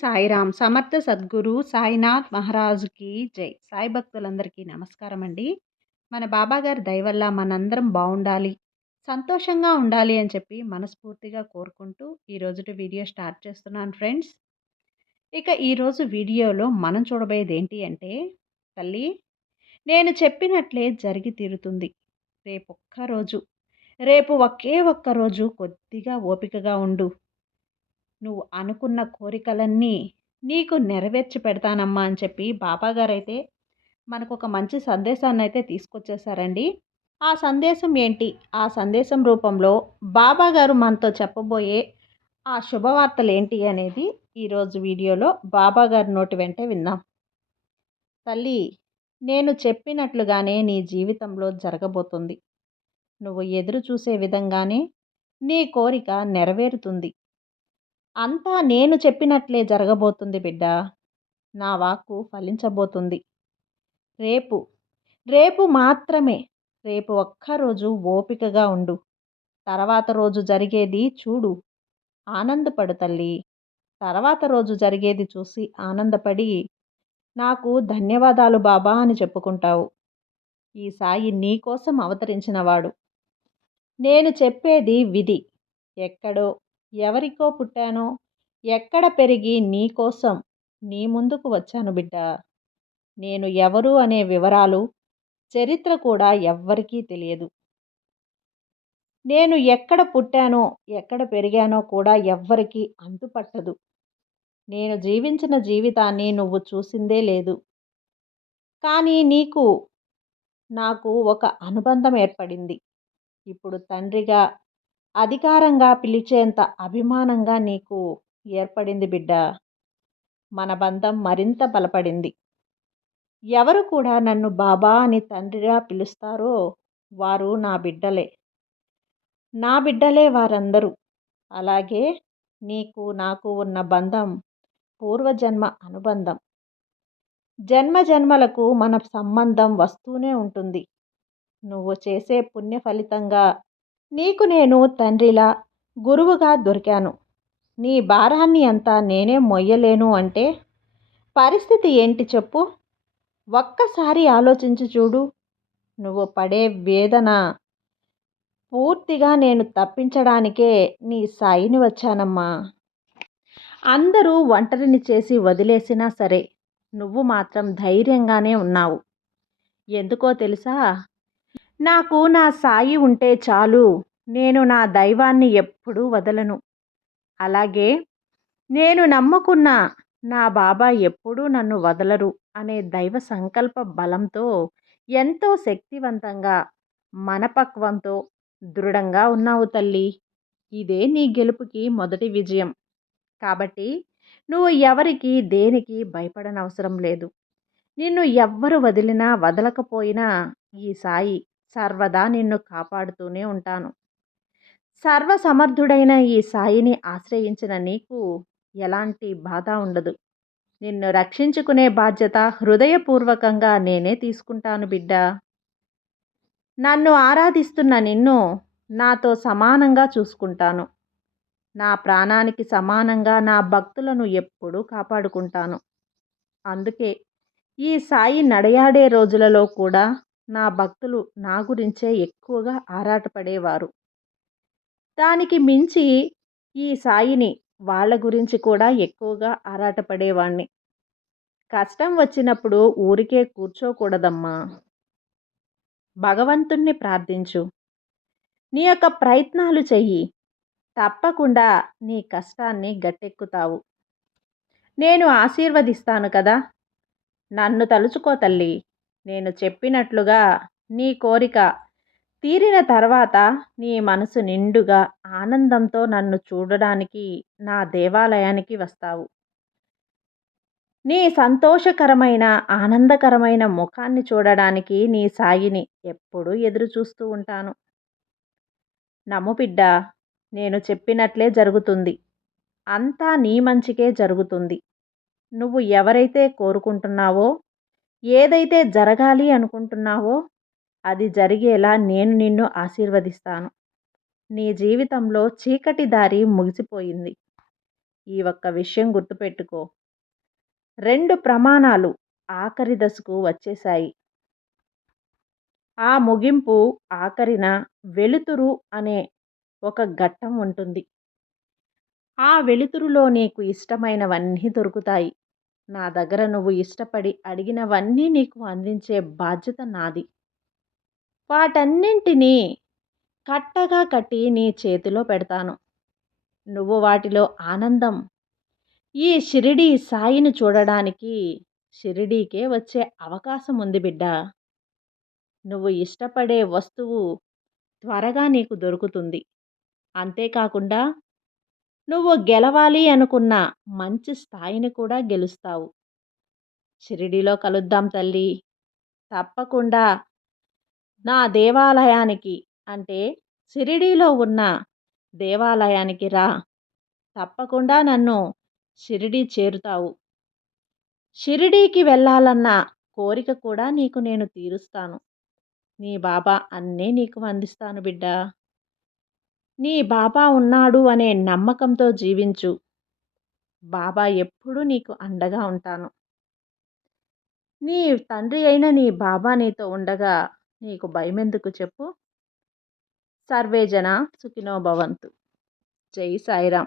సాయిరామ్ సమర్థ సద్గురు సాయినాథ్ మహారాజుకి జై. సాయి భక్తులందరికీ నమస్కారం అండి. మన బాబాగారి దయ వల్ల మనందరం బాగుండాలి, సంతోషంగా ఉండాలి అని చెప్పి మనస్ఫూర్తిగా కోరుకుంటూ ఈరోజు వీడియో స్టార్ట్ చేస్తున్నాను ఫ్రెండ్స్. ఇక ఈరోజు వీడియోలో మనం చూడబోయేది ఏంటి అంటే, తల్లి నేను చెప్పినట్లే జరిగి తీరుతుంది. రేపు ఒకే ఒక్క రోజు కొద్దిగా ఓపికగా ఉండు. నువ్వు అనుకున్న కోరికలన్నీ నీకు నెరవేర్చి పెడతానమ్మా అని చెప్పి బాబాగారు అయితే మనకు ఒక మంచి సందేశాన్ని అయితే తీసుకొచ్చేసారండి. ఆ సందేశం ఏంటి, ఆ సందేశం రూపంలో బాబాగారు మనతో చెప్పబోయే ఆ శుభవార్తలు ఏంటి అనేది ఈరోజు వీడియోలో బాబాగారి నోటి వెంటే విందాం. తల్లి, నేను చెప్పినట్లుగానే నీ జీవితంలో జరగబోతుంది. నువ్వు ఎదురు చూసే విధంగానే నీ కోరిక నెరవేరుతుంది. అంతా నేను చెప్పినట్లే జరగబోతుంది బిడ్డ. నా వాక్కు ఫలించబోతుంది. రేపు రేపు మాత్రమే. రేపు ఒక్కరోజు ఓపికగా ఉండు. తర్వాత రోజు జరిగేది చూడు, ఆనందపడు తల్లి. తర్వాత రోజు జరిగేది చూసి ఆనందపడి నాకు ధన్యవాదాలు బాబా అని చెప్పుకుంటావు. ఈ సాయి నీకోసం అవతరించినవాడు. నేను చెప్పేది విధి. ఎక్కడో ఎవరికో పుట్టానో, ఎక్కడ పెరిగి నీకోసం నీ ముందుకు వచ్చాను బిడ్డ. నేను ఎవరు అనే వివరాలు, చరిత్ర కూడా ఎవ్వరికీ తెలియదు. నేను ఎక్కడ పుట్టానో, ఎక్కడ పెరిగానో కూడా ఎవ్వరికీ అంతుపట్టదు. నేను జీవించిన జీవితాన్ని నువ్వు చూసిందే లేదు. కానీ నాకు ఒక అనుబంధం ఏర్పడింది. ఇప్పుడు తండ్రిగా, అధికారంగా పిలిచేంత అభిమానంగా నీకు ఏర్పడింది బిడ్డ. మన బంధం మరింత బలపడింది. ఎవరు కూడా నన్ను బాబా అని తండ్రిగా పిలుస్తారో వారు నా బిడ్డలే. నా బిడ్డలే వారందరూ. అలాగే నీకు నాకు ఉన్న బంధం పూర్వజన్మ అనుబంధం. జన్మ జన్మలకు మన సంబంధం వస్తూనే ఉంటుంది. నువ్వు చేసే పుణ్య ఫలితంగా నీకు నేను తండ్రిలా, గురువుగా దొరికాను. నీ భారాన్ని అంతా నేనే మొయ్యలేను అంటే పరిస్థితి ఏంటి చెప్పు? ఒక్కసారి ఆలోచించి చూడు. నువ్వు పడే వేదన పూర్తిగా నేను తప్పించడానికే నీ సాయిని వచ్చానమ్మా. అందరూ ఒంటరిని చేసి వదిలేసినా సరే నువ్వు మాత్రం ధైర్యంగానే ఉన్నావు. ఎందుకో తెలుసా? నాకు నా సాయి ఉంటే చాలు. నేను నా దైవాన్ని ఎప్పుడూ వదలను. అలాగే నేను నమ్ముకున్న నా బాబా ఎప్పుడూ నన్ను వదలరు అనే దైవ సంకల్ప బలంతో ఎంతో శక్తివంతంగా, మనపక్వంతో దృఢంగా ఉన్నావు తల్లి. ఇదే నీ గెలుపుకి మొదటి విజయం. కాబట్టి నువ్వు ఎవరికి దేనికి భయపడనవసరం లేదు. నిన్ను ఎవ్వరు వదిలినా వదలకపోయినా ఈ సాయి సర్వదా నిన్ను కాపాడుతూనే ఉంటాను. సర్వసమర్థుడైన ఈ సాయిని ఆశ్రయించిన నీకు ఎలాంటి బాధ ఉండదు. నిన్ను రక్షించుకునే బాధ్యత హృదయపూర్వకంగా నేనే తీసుకుంటాను బిడ్డ. నన్ను ఆరాధిస్తున్న నిన్ను నాతో సమానంగా చూసుకుంటాను. నా ప్రాణానికి సమానంగా నా భక్తులను ఎప్పుడూ కాపాడుకుంటాను. అందుకే ఈ సాయి నడయాడే రోజులలో కూడా నా భక్తులు నా గురించే ఎక్కువగా ఆరాటపడేవారు. దానికి మించి ఈ సాయిని వాళ్ళ గురించి కూడా ఎక్కువగా ఆరాటపడేవాణ్ణి. కష్టం వచ్చినప్పుడు ఊరికే కూర్చోకూడదమ్మా. భగవంతుణ్ణి ప్రార్థించు. నీ యొక్క ప్రయత్నాలు చెయ్యి. తప్పకుండా నీ కష్టాన్ని గట్టెక్కుతావు. నేను ఆశీర్వదిస్తాను కదా. నన్ను తలుచుకో తల్లి. నేను చెప్పినట్లుగా నీ కోరిక తీరిన తర్వాత నీ మనసు నిండుగా ఆనందంతో నన్ను చూడడానికి నా దేవాలయానికి వస్తావు. నీ సంతోషకరమైన, ఆనందకరమైన ముఖాన్ని చూడడానికి నీ సాయిని ఎప్పుడూ ఎదురు చూస్తూ ఉంటాను. నమ్ము బిడ్డ, నేను చెప్పినట్లే జరుగుతుంది. అంతా నీ మంచికే జరుగుతుంది. నువ్వు ఎవరైతే కోరుకుంటున్నావో, ఏదైతే జరగాలి అనుకుంటున్నావో అది జరిగేలా నేను నిన్ను ఆశీర్వదిస్తాను. నీ జీవితంలో చీకటి దారి ముగిసిపోయింది. ఈ ఒక్క విషయం గుర్తుపెట్టుకో. 2 ప్రమాణాలు ఆఖరి దశకు వచ్చేశాయి. ఆ ముగింపు ఆఖరిన వెలుతురు అనే ఒక ఘట్టం ఉంటుంది. ఆ వెలుతురులో నీకు ఇష్టమైనవన్నీ దొరుకుతాయి. నా దగ్గర నువ్వు ఇష్టపడి అడిగినవన్నీ నీకు అందించే బాధ్యత నాది. వాటన్నింటినీ కట్టగా కట్టి నీ చేతిలో పెడతాను. నువ్వు వాటిలో ఆనందం ఈ షిరిడీ సాయిని చూడడానికి షిరిడీకే వచ్చే అవకాశం ఉంది బిడ్డా. నువ్వు ఇష్టపడే వస్తువు త్వరగా నీకు దొరుకుతుంది. అంతేకాకుండా నువ్వు గెలవాలి అనుకున్న మంచి స్థాయిని కూడా గెలుస్తావు. షిరిడీలో కలుద్దాం తల్లి. తప్పకుండా నా దేవాలయానికి అంటే షిరిడీలో ఉన్న దేవాలయానికి రా. తప్పకుండా నన్ను షిరిడీ చేరుతావు. షిరిడీకి వెళ్ళాలన్న కోరిక కూడా నీకు నేను తీరుస్తాను. నీ బాబా అన్నీ నీకు అందిస్తాను బిడ్డా. నీ బాబా ఉన్నాడు అనే నమ్మకంతో జీవించు. బాబా ఎప్పుడూ నీకు అండగా ఉంటాను. నీ తండ్రి అయిన నీ బాబా నీతో ఉండగా నీకు భయమెందుకు చెప్పు? సర్వే జన సుఖినో భవంతు. జై సాయిరాం.